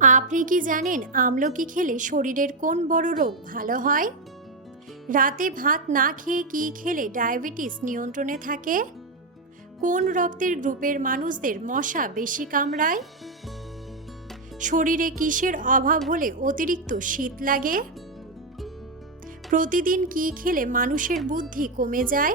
আপনি কি জানেন আমলকি খেলে শরীরের কোন বড় রোগ ভালো হয়? রাতে ভাত না খেয়ে কি খেলে ডায়াবেটিস নিয়ন্ত্রণে থাকে? কোন রক্তের গ্রুপের মানুষদের মশা বেশি কামড়ায়? শরীরে কিসের অভাব হলে অতিরিক্ত শীত লাগে? প্রতিদিন কি খেলে মানুষের বুদ্ধি কমে যায়?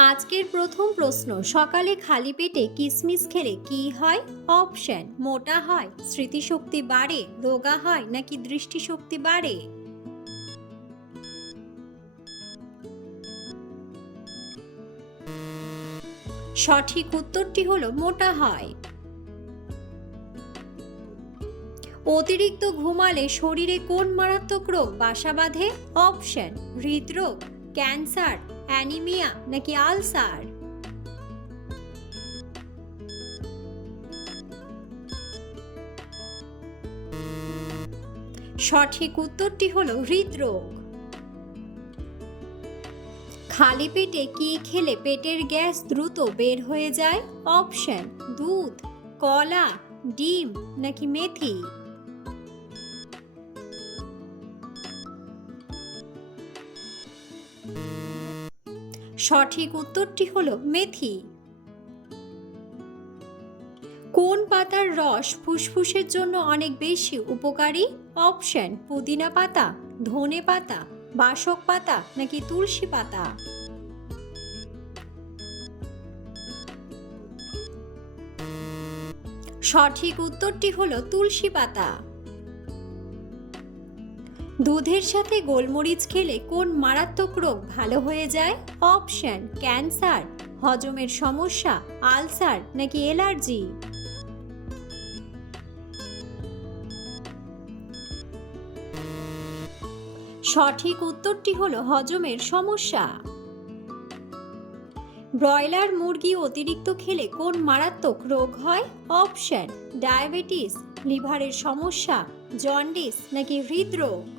আজকের প্রথম প্রশ্ন, সকালে খালি পেটে কিসমিস খেলে কি হয়? অপশন মোটা হয়, স্মৃতিশক্তি বাড়ে, রোগা হয় নাকি দৃষ্টিশক্তি বাড়ে? সঠিক উত্তরটি হলো মোটা হয়। অতিরিক্ত ঘুমালে শরীরে কোন মারাত্মক রোগ, বাসা বাঁধে? অপশন হৃদরোগ, ক্যান্সার অ্যানিমিয়া নাকি আলসার? সঠিক উত্তরটি হলো হৃদরোগ। খালি পেটে কি খেলে পেটের গ্যাস দ্রুত বের হয়ে যায়? অপশন দুধ, কলা, ডিম, নাকি মেথি? সঠিক উত্তরটি হলো মেথি। কোন পাতার রস ফুসফুসের জন্য অনেক বেশি উপকারী? অপশন, পুদিনা পাতা, ধনে পাতা, বাসক পাতা নাকি তুলসী পাতা? সঠিক উত্তরটি হলো তুলসী পাতা। দুধের সাথে গোলমরিচ খেলে কোন মারাত্মক রোগ ভালো হয়ে যায়? অপশন, ক্যান্সার, হজমের সমস্যা, আলসার নাকি অ্যালার্জি সঠিক উত্তরটি হলো হজমের সমস্যা। ব্রয়লার মুরগি অতিরিক্ত খেলে কোন মারাত্মক রোগ হয়? অপশন, ডায়াবেটিস, লিভারের সমস্যা, জন্ডিস নাকি হৃদরোগ?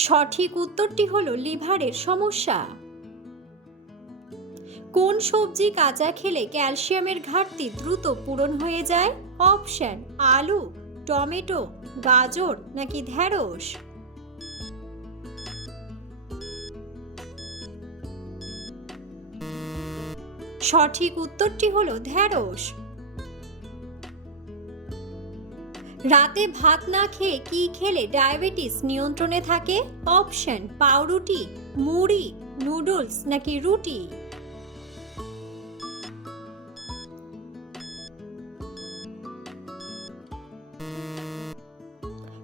সঠিক উত্তরটি হলো লিভারের সমস্যা। কোন সবজি কাঁচা খেলে ক্যালসিয়ামের ঘাটতি দ্রুত পূরণ হয়ে যায়? অপশন, আলু, টমেটো, গাজর নাকি ঢ্যাঁড়স সঠিক উত্তরটি হলো ঢ্যাঁড়স রাতে ভাত না খেয়ে কি খেলে ডায়াবেটিস নিয়ন্ত্রণে থাকে? অপশন, পাউরুটি, মুড়ি, নুডলস নাকি রুটি?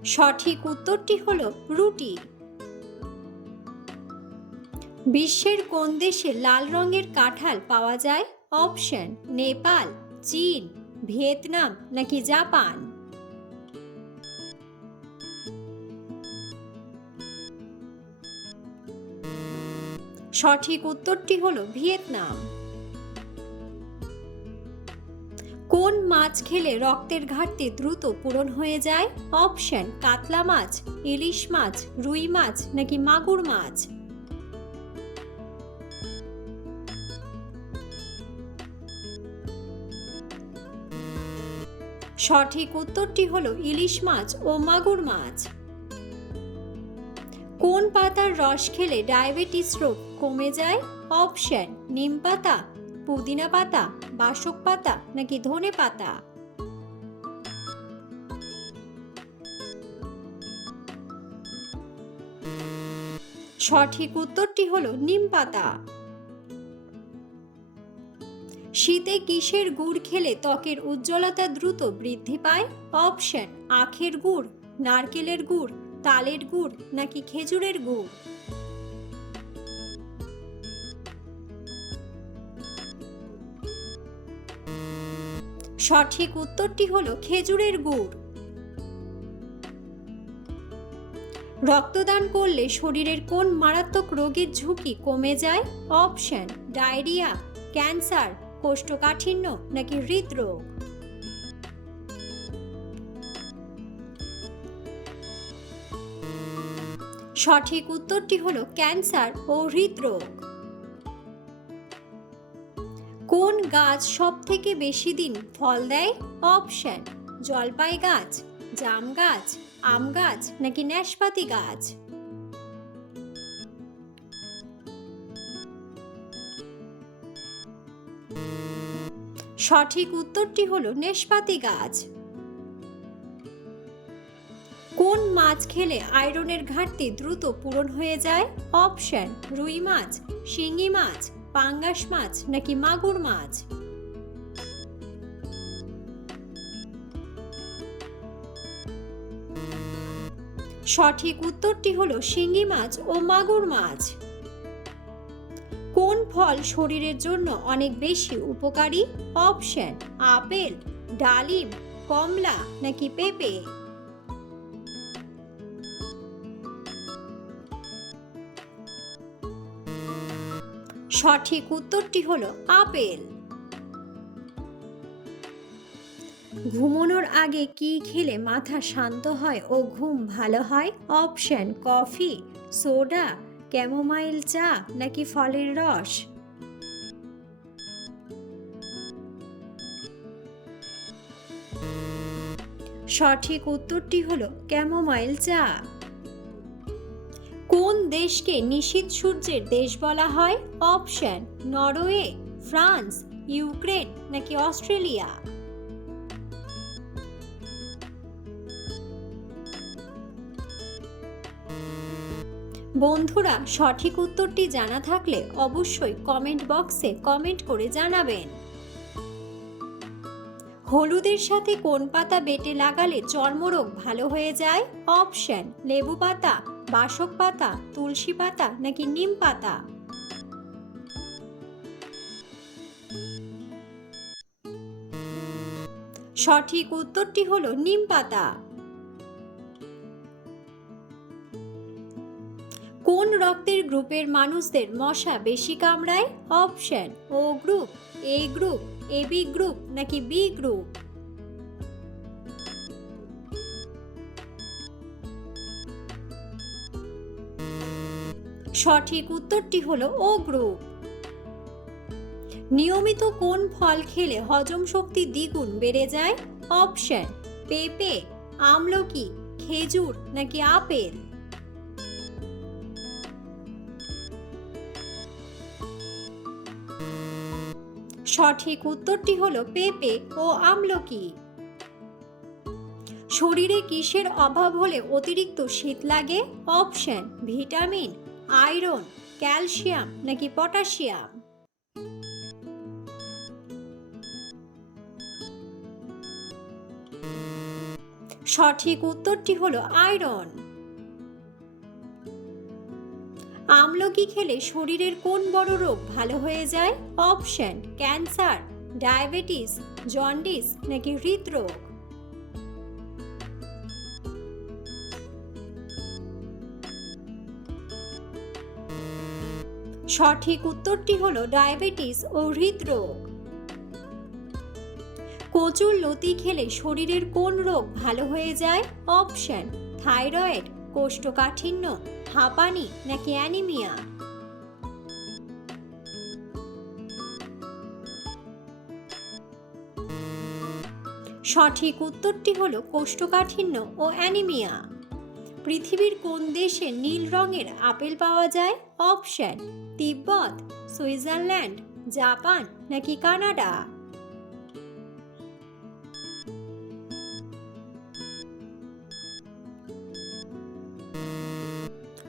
সঠিক উত্তরটি হলো রুটি। বিশ্বের কোন দেশে লাল রঙের কাঁঠাল পাওয়া যায়? অপশন, নেপাল, চীন, ভিয়েতনাম নাকি জাপান? সঠিক উত্তরটি হলো ভিয়েতনাম। কোন মাছ খেলে রক্তের ঘাটতি দ্রুত পূরণ হয়ে যায়? অপশন, কাতলা মাছ, ইলিশ মাছ, রুই মাছ নাকি মাগুর মাছ? সঠিক উত্তরটি হলো ইলিশ মাছ ও মাগুর মাছ। কোন পাতার রস খেলে ডায়াবেটিস রোগ কমে যায়? অপশন, নিম পাতা, পুদিনা পাতা, বাসক পাতা নাকি ধনে পাতা? সঠিক উত্তরটি হলো নিম পাতা। শীতে কিসের গুড় খেলে ত্বকের উজ্জ্বলতা দ্রুত বৃদ্ধি পায়? অপশন, আখের গুড়, নারকেলের গুড় তালের গুড় নাকি খেজুরের গুড়? সঠিক উত্তরটি হলো খেজুরের গুড়। রক্তদান করলে শরীরের কোন মারাত্মক রোগের ঝুঁকি কমে যায়? অপশন, ডায়রিয়া, ক্যান্সার, কোষ্ঠকাঠিন্য নাকি হৃদরোগ? সঠিক উত্তরটি হলো ক্যান্সার ও হৃদরোগ। কোন গাছ সব থেকে বেশি দিন ফল দেয়? অপশন, জলপাই গাছ, জাম গাছ, আম গাছ নাকি ন্যাশপাতি গাছ? সঠিক উত্তরটি হলো নেশপাতি গাছ। মাছ খেলে আয়রনের ঘাটতি দ্রুত পূরণ হয়ে যায়। অপশন, রুই মাছ, শিঙি মাছ, পাঙ্গাস মাছ নাকি মাগুর মাছ? সঠিক উত্তরটি হলো শিঙি মাছ ও মাগুর মাছ। কোন ফল শরীরের জন্য অনেক বেশি উপকারী? অপশন, আপেল, ডালিম, কমলা নাকি পেঁপে? সঠিক উত্তরটি হলো আপেল। ঘুমানোর আগে কি খেলে মাথা শান্ত হয় ও ঘুম ভালো হয়? অপশন, কফি, সোডা, ক্যামোমাইল চা নাকি ফলের রস? সঠিক উত্তরটি হলো ক্যামোমাইল চা। দেশকে নিশীত সূর্যের দেশ বলা হয়। অপশন, নরওয়ে, ফ্রান্স, ইউক্রেন নাকি অস্ট্রেলিয়া? বন্ধুরা, সঠিক উত্তরটি জানা থাকলে অবশ্যই কমেন্ট বক্সে কমেন্ট করে জানাবেন। হলুদের সাথে কোন পাতা বেটে লাগালে চর্মরোগ ভালো হয়ে যায়? অপশন, লেবু পাতা। বাসক পাতা, তুলসী পাতা নাকি নিম পাতা? সঠিক উত্তরটি হলো নিম পাতা। কোন রক্তের গ্রুপের মানুষদের মশা বেশি কামড়ায়? Option, O group, A group, A B group নাকি বি গ্রুপ? সঠিক উত্তরটি হলো ও গ্রুপ। নিয়মিত কোন ফল খেলে হজম শক্তি দ্বিগুণ বেড়ে যায়? অপশন, পেঁপে, আমলকি, খেজুর নাকি আপেল? সঠিক উত্তরটি হলো পেঁপে ও আমলকি। শরীরে কিসের অভাব হলে অতিরিক্ত শীত লাগে? অপশন, ভিটামিন আয়রন, ক্যালসিয়াম নাকি পটাশিয়াম? সঠিক উত্তরটি হলো আয়রন। আমলকি খেলে শরীরের কোন বড় রোগ ভালো হয়ে যায়? অপশন, ক্যান্সার, ডায়াবেটিস, জন্ডিস নাকি হৃদরোগ? সঠিক উত্তরটি হলো ডায়াবেটিস ও হৃদরোগ। কচুর লতি খেলে শরীরের কোন রোগ ভালো হয়ে যায়? অপশন, থাইরয়েড, কোষ্ঠকাঠিন্য, হাঁপানি নাকি অ্যানিমিয়া? সঠিক উত্তরটি হলো কোষ্ঠকাঠিন্য ও অ্যানিমিয়া। পৃথিবীর কোন দেশে নীল রঙের আপেল পাওয়া যায়? অপশন, তিব্বত, সুইজারল্যান্ড, জাপান নাকি কানাডা?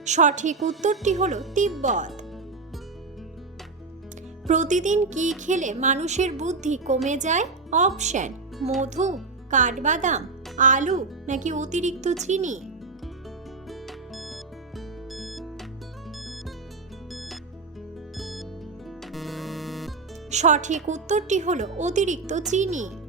সঠিক উত্তরটি হলো তিব্বত। প্রতিদিন কি খেলে মানুষের বুদ্ধি কমে যায়? অপশন, মধু, কাঠবাদাম, আলু নাকি অতিরিক্ত চিনি? সঠিক উত্তরটি হলো অতিরিক্ত চিনি।